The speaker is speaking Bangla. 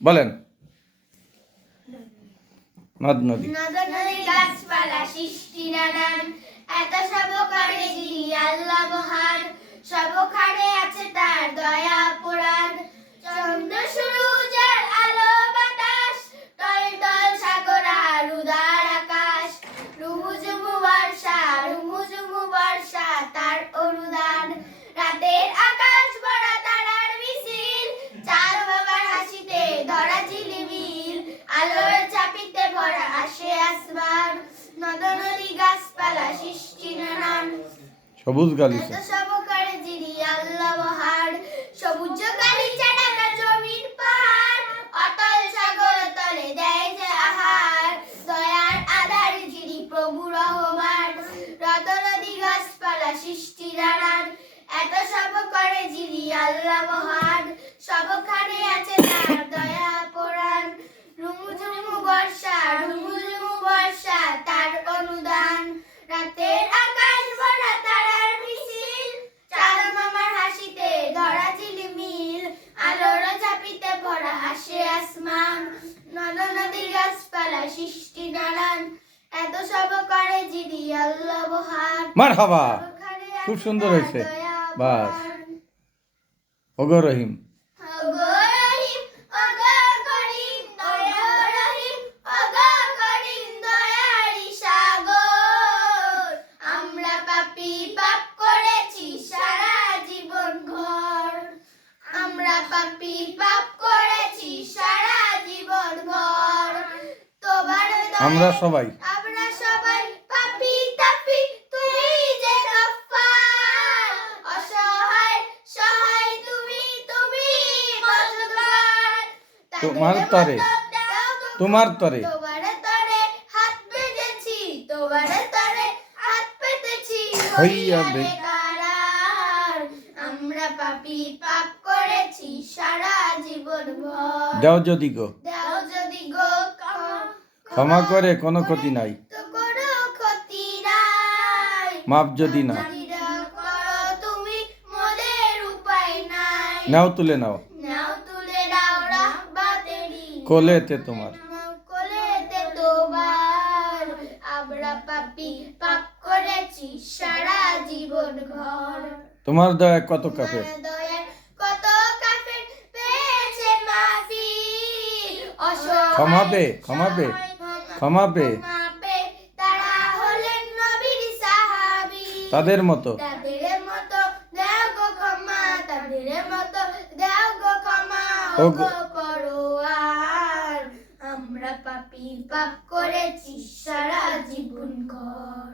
বলেন। নদ নদী গাছপালা সৃষ্টি নানান, এত সব করে যিনি আল্লাহ মহান, সবখানে আছে তার দয়া পুরাণ। চন্দ্র সূরজ আর আলো বাতাস, টলটল সাগর আর উদার আকাশ, রুমুঝুমু বর্ষা তার অনুদান। রাতের আকাশ ভরা তারার মিছিল, চাঁদ বাবার হাসিতে ধরা ঝিলিমিল, আলোর চাপিতে ভরা আসে আসমান। নদ নদী গাছপালা সৃষ্টি নানান, সবুজ গালিচা এত সব করে যিনি আল্লাহ মহান, সবুজ গালিচা ঢাকা জমিন পাহাড়, অতল সাগর তলে দেয় যে আহার, দয়ার আধার যিনি প্রভু রহমান। নদ নদী গাছপালা সৃষ্টি নানান, এত সব করে যিনি আল্লাহ মহান, সবখানে আছে তার দয়া পুরাণ। রুমুঝুমু বর্ষা তার অনুদান। রাতের আকাশ ভরা তারার মিছিল, চাঁদ মামার হাসিতে ধরা ঝিলিমিল, আলোর চাপিতে ভরা আসে আসমান। নদ নদী গাছপালা সৃষ্টি নানান, এত সব করে যিনি আল্লাহ মহান। মারহাবা, সবখানে খুব আছে সুন্দর তার হয়েছে। দয়া বাস। পুরাণ। ওগো রহিম। ওগো রহিম, ওগো করিম, ওগো রহিম, ওগো করিম, দয়ারি সাগর। আমরা পাপী, পাপ করেছি সারা জীবন ভর। আমরা পাপী, পাপ করেছি সারা জীবন ভর। তোমার দয়ায় আমরা সবাই আমরা সবাই পাপী তাপী, তুমি যে গফফার। অসহায় সহায় তুমি মদদগার। তোমার তরে তোমার তরে তোমার তরে হাত পেতেছি, তোমার তরে হাত পেতেছি, হইয়া হইয়া বেকারার। আমরা পাপী, পাপ করেছি সারা জীবন ভর। দাও যদি গো দাও যদি গো ক্ষমা করে কোনো ক্ষতি নাই, তো কোনো ক্ষতি নাই। মাপ যদি না যদি না করো তুমি মোদের উপায় নাই। নাও তুলে নাও নাও তুলে নাও রাহমাতেরি কোলেতে তোমার। কোলেতে তোমার। আমরা পাপী, পাপ করেছি সারা জীবন ঘর। তোমার দয়া কত কাফের, তোমার দয়ায় কত কাফের পেয়েছে মাফি। ক্ষমা পে ক্ষমা পে ক্ষমা পে ক্ষমা পেয়ে তারা হলেন নবীর সাহাবী। তাদের মতো তাদের মতো দাও গো ক্ষমা, তাদের মতো দাও গো ক্ষমা, ও ও গো। গো পরোয়ার। আমরা পাপী, পাপ করেছি সারা জীবন ঘর।